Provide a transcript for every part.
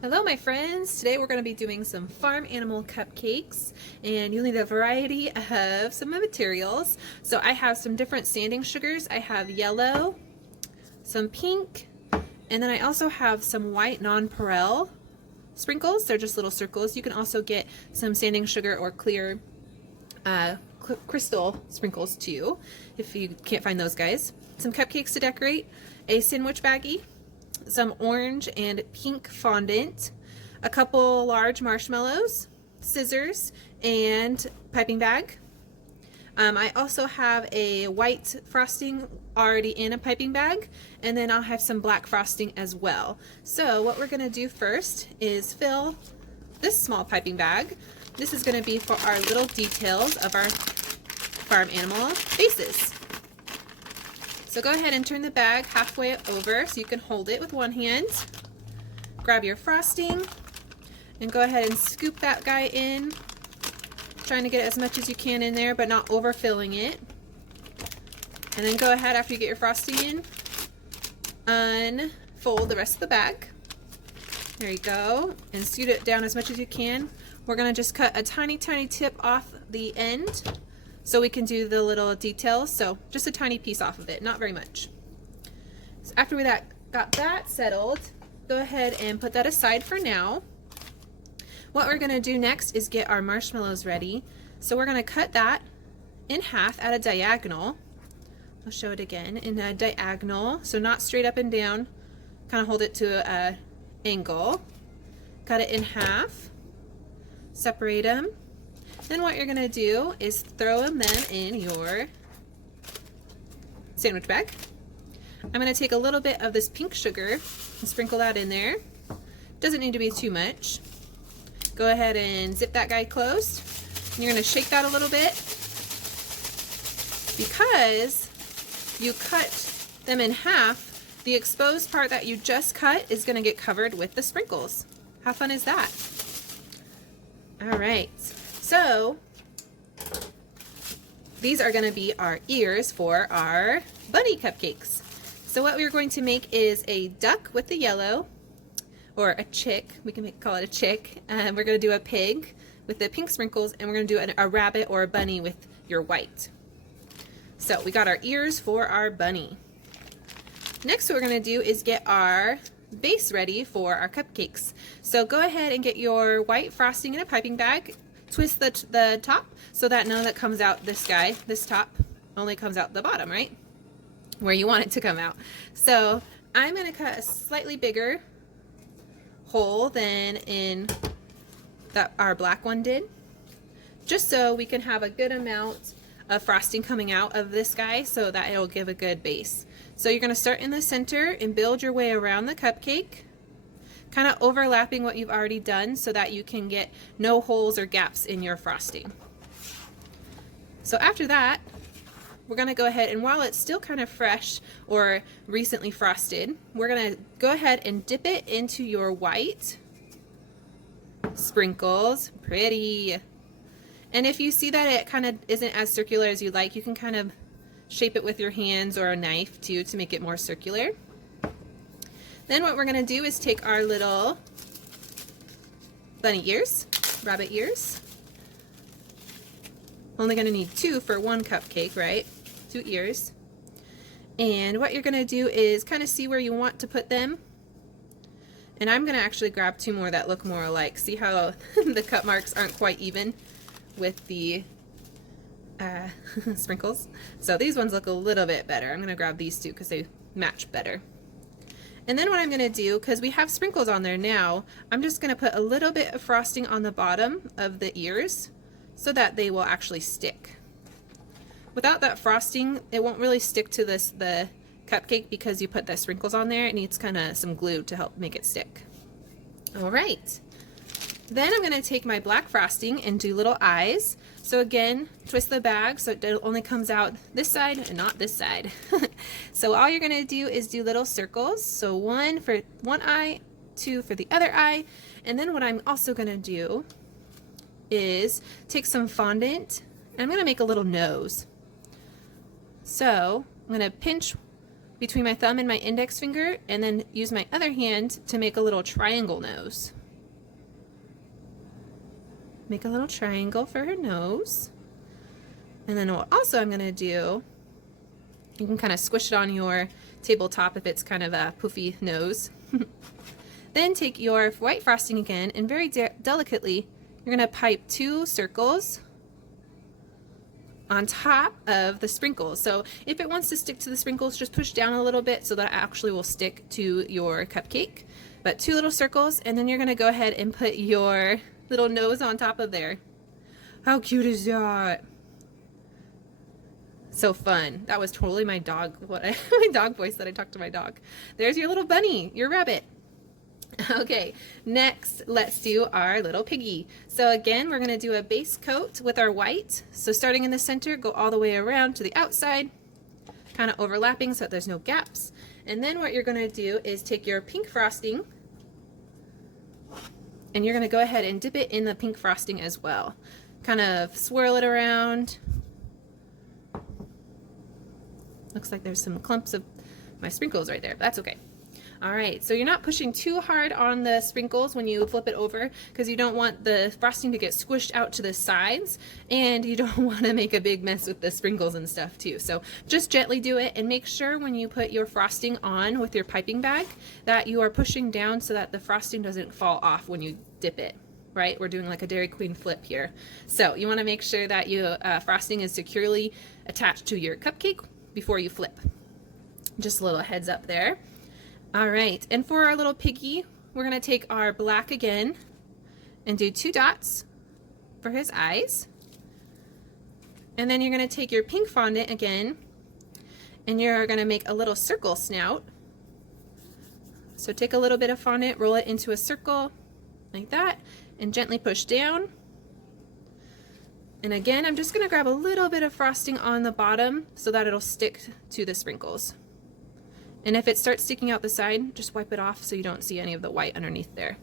Hello my friends! Today we're going to be doing some farm animal cupcakes, and you'll need a variety of some materials. So I have some different sanding sugars. I have yellow, some pink, and then I also have some white nonpareil sprinkles. They're just little circles. You can also get some sanding sugar or clear crystal sprinkles too if you can't find those guys. Some cupcakes to decorate, a sandwich baggie, some orange and pink fondant, a couple large marshmallows, scissors, and piping bag. I also have a white frosting already in a piping bag, and then I'll have some black frosting as well. So what we're going to do first is fill this small piping bag. This is going to be for our little details of our farm animal faces. So go ahead and turn the bag halfway over so you can hold it with one hand. Grab your frosting and go ahead and scoop that guy in, trying to get as much as you can in there but not overfilling it. And then go ahead, after you get your frosting in, unfold the rest of the bag. There you go, and scoot it down as much as you can. We're going to just cut a tiny tip off the end so we can do the little details. So just a tiny piece off of it, not very much. So after we got that settled, go ahead and put that aside for now. What we're going to do next is get our marshmallows ready. So we're going to cut that in half at a diagonal. I'll show it again, in a diagonal, so not straight up and down. Kind of hold it to an angle. Cut it in half. Separate them. Then what you're going to do is throw them then in your sandwich bag. I'm going to take a little bit of this pink sugar and sprinkle that in there. Doesn't need to be too much. Go ahead and zip that guy closed. And you're going to shake that a little bit because you cut them in half. The exposed part that you just cut is going to get covered with the sprinkles. How fun is that? All right. So these are going to be our ears for our bunny cupcakes. So what we're going to make is a duck with the yellow, or a chick. We can call it a chick. We're going to do a pig with the pink sprinkles, and we're going to do a rabbit or a bunny with your white. So we got our ears for our bunny. Next, what we're going to do is get our base ready for our cupcakes. So go ahead and get your white frosting in a piping bag. Twist the top so that none that comes out this top only comes out the bottom, right? Where you want it to come out. So I'm going to cut a slightly bigger hole than in that our black one did, just so we can have a good amount of frosting coming out of this guy so that it'll give a good base. So you're going to start in the center and build your way around the cupcake, kind of overlapping what you've already done so that you can get no holes or gaps in your frosting. So after that, we're going to go ahead, and while it's still kind of fresh or recently frosted, we're going to go ahead and dip it into your white sprinkles. Pretty. And if you see that it kind of isn't as circular as you like, you can kind of shape it with your hands or a knife too to make it more circular. Then what we're going to do is take our little bunny ears, rabbit ears. Only going to need 2 for 1 cupcake, right? 2 ears. And what you're going to do is kind of see where you want to put them. And I'm going to actually grab 2 more that look more alike. See how the cut marks aren't quite even with the sprinkles? So these ones look a little bit better. I'm going to grab these 2 because they match better. And then what I'm going to do, because we have sprinkles on there now, I'm just going to put a little bit of frosting on the bottom of the ears so that they will actually stick. Without that frosting, it won't really stick to the cupcake because you put the sprinkles on there. It needs kind of some glue to help make it stick. All right. Then I'm going to take my black frosting and do little eyes. So again, twist the bag so it only comes out this side and not this side. So all you're going to do is do little circles. So 1 for one eye, 2 for the other eye. And then what I'm also going to do is take some fondant, and I'm going to make a little nose. So I'm going to pinch between my thumb and my index finger, and then use my other hand to make a little triangle nose. Make a little triangle for her nose. And then what also I'm going to do, you can kind of squish it on your tabletop if it's kind of a poofy nose. Then take your white frosting again, and very delicately, you're going to pipe 2 circles on top of the sprinkles. So if it wants to stick to the sprinkles, just push down a little bit so that it actually will stick to your cupcake. But 2 little circles, and then you're going to go ahead and put your little nose on top of there. How cute is that? So fun. That was totally my dog, my dog voice that I talked to my dog. There's your little bunny, your rabbit. Okay, next let's do our little piggy. So again, we're going to do a base coat with our white. So starting in the center, go all the way around to the outside, kind of overlapping so that there's no gaps. And then what you're going to do is take your pink frosting, and you're going to go ahead and dip it in the pink frosting as well. Kind of swirl it around. Looks like there's some clumps of my sprinkles right there, but that's okay. All right, so you're not pushing too hard on the sprinkles when you flip it over, because you don't want the frosting to get squished out to the sides, and you don't want to make a big mess with the sprinkles and stuff too. So just gently do it, and make sure when you put your frosting on with your piping bag that you are pushing down so that the frosting doesn't fall off when you dip it. Right? We're doing like a Dairy Queen flip here. So you want to make sure that your frosting is securely attached to your cupcake before you flip. Just a little heads up there. All right, and for our little piggy, we're going to take our black again and do 2 dots for his eyes. And then you're going to take your pink fondant again, and you're going to make a little circle snout. So take a little bit of fondant, roll it into a circle like that, and gently push down. And again, I'm just going to grab a little bit of frosting on the bottom so that it'll stick to the sprinkles. And if it starts sticking out the side, just wipe it off so you don't see any of the white underneath there.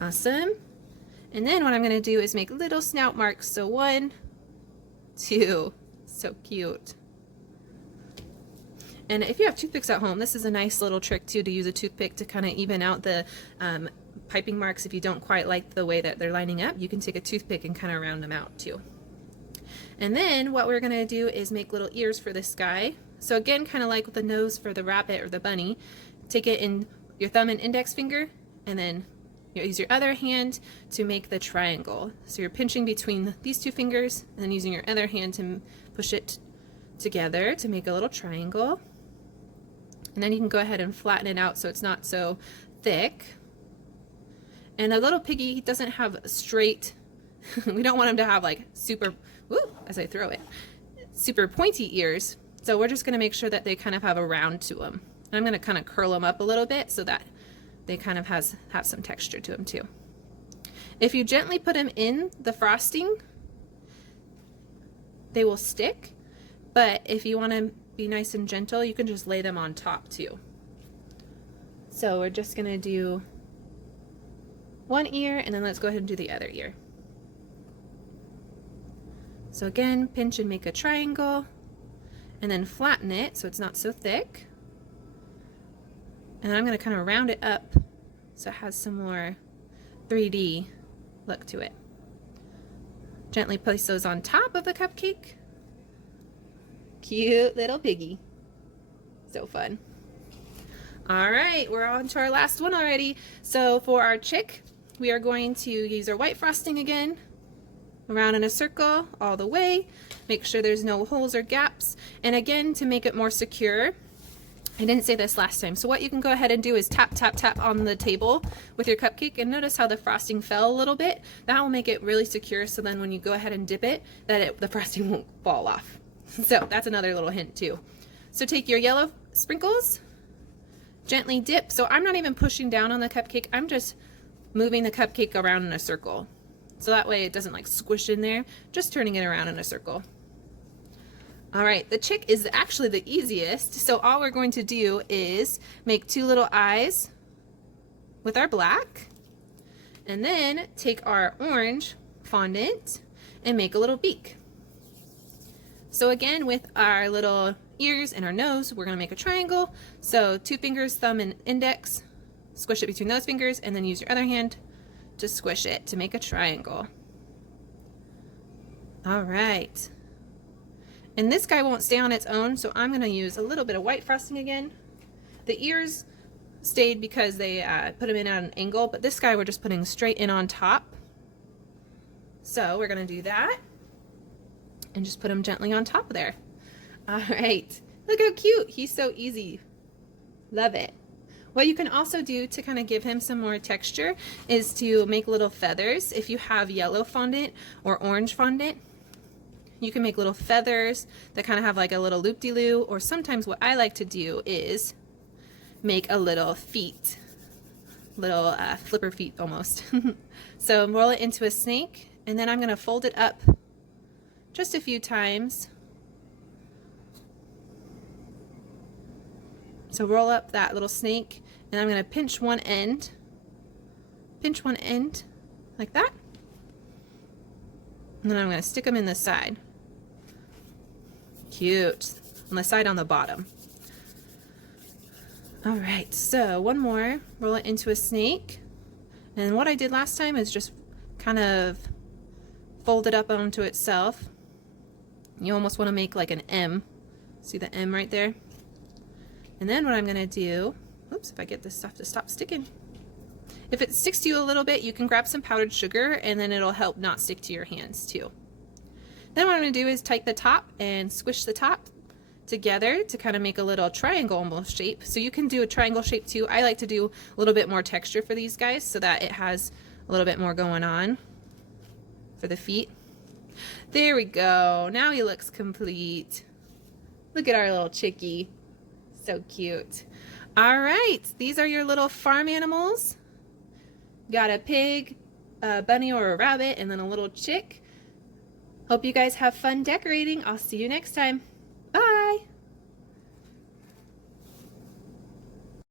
Awesome. And then what I'm going to do is make little snout marks. So 1, 2, so cute. And if you have toothpicks at home, this is a nice little trick too, to use a toothpick to kind of even out the piping marks. If you don't quite like the way that they're lining up, you can take a toothpick and kind of round them out too. And then what we're going to do is make little ears for this guy. So again, kind of like with the nose for the rabbit or the bunny, take it in your thumb and index finger, and then you use your other hand to make the triangle. So you're pinching between these 2 fingers, and then using your other hand to push it together to make a little triangle. And then you can go ahead and flatten it out so it's not so thick. And a little piggy doesn't have straight, we don't want him to have like super, woo, as I throw it, super pointy ears. So we're just going to make sure that they kind of have a round to them. And I'm going to kind of curl them up a little bit so that they kind of have some texture to them too. If you gently put them in the frosting, they will stick. But if you want to be nice and gentle, you can just lay them on top too. So we're just going to do one ear, and then let's go ahead and do the other ear. So again, pinch and make a triangle, and then flatten it so it's not so thick. And I'm going to kind of round it up so it has some more 3D look to it. Gently place those on top of the cupcake. Cute little piggy. So fun. All right, we're on to our last one already. So for our chick, we are going to use our white frosting again, around in a circle all the way. Make sure there's no holes or gaps. And again, to make it more secure, I didn't say this last time, so what you can go ahead and do is tap, tap, tap on the table with your cupcake, and notice how the frosting fell a little bit. That will make it really secure, so then when you go ahead and dip it, the frosting won't fall off. So that's another little hint too. So take your yellow sprinkles, gently dip. So I'm not even pushing down on the cupcake, I'm just moving the cupcake around in a circle. So that way it doesn't like squish in there, just turning it around in a circle. All right, the chick is actually the easiest. So all we're going to do is make 2 little eyes with our black, and then take our orange fondant and make a little beak. So again, with our little ears and our nose, we're going to make a triangle. So 2 fingers, thumb and index, squish it between those fingers, and then use your other hand to squish it to make a triangle. All right. And this guy won't stay on its own, so I'm going to use a little bit of white frosting again. The ears stayed because they put them in at an angle, but this guy we're just putting straight in on top. So we're going to do that and just put him gently on top of there. All right, look how cute. He's so easy. Love it. What you can also do to kind of give him some more texture is to make little feathers. If you have yellow fondant or orange fondant, you can make little feathers that kind of have like a little loop-de-loo, or sometimes what I like to do is make a little feet, little flipper feet almost. So roll it into a snake, and then I'm going to fold it up just a few times. So roll up that little snake, and I'm going to pinch one end like that, and then I'm going to stick them in the side. Cute. On the side on the bottom. All right, so one more, roll it into a snake, and what I did last time is just kind of fold it up onto itself. You almost want to make like an M. See the M right there? And then what I'm going to do, oops, if I get this stuff to stop sticking. If it sticks to you a little bit, you can grab some powdered sugar, and then it'll help not stick to your hands too. Then what I'm going to do is take the top and squish the top together to kind of make a little triangle almost shape. So you can do a triangle shape too. I like to do a little bit more texture for these guys so that it has a little bit more going on for the feet. There we go. Now he looks complete. Look at our little chickie. So cute. All right, these are your little farm animals. Got a pig, a bunny or a rabbit, and then a little chick. Hope you guys have fun decorating. I'll see you next time.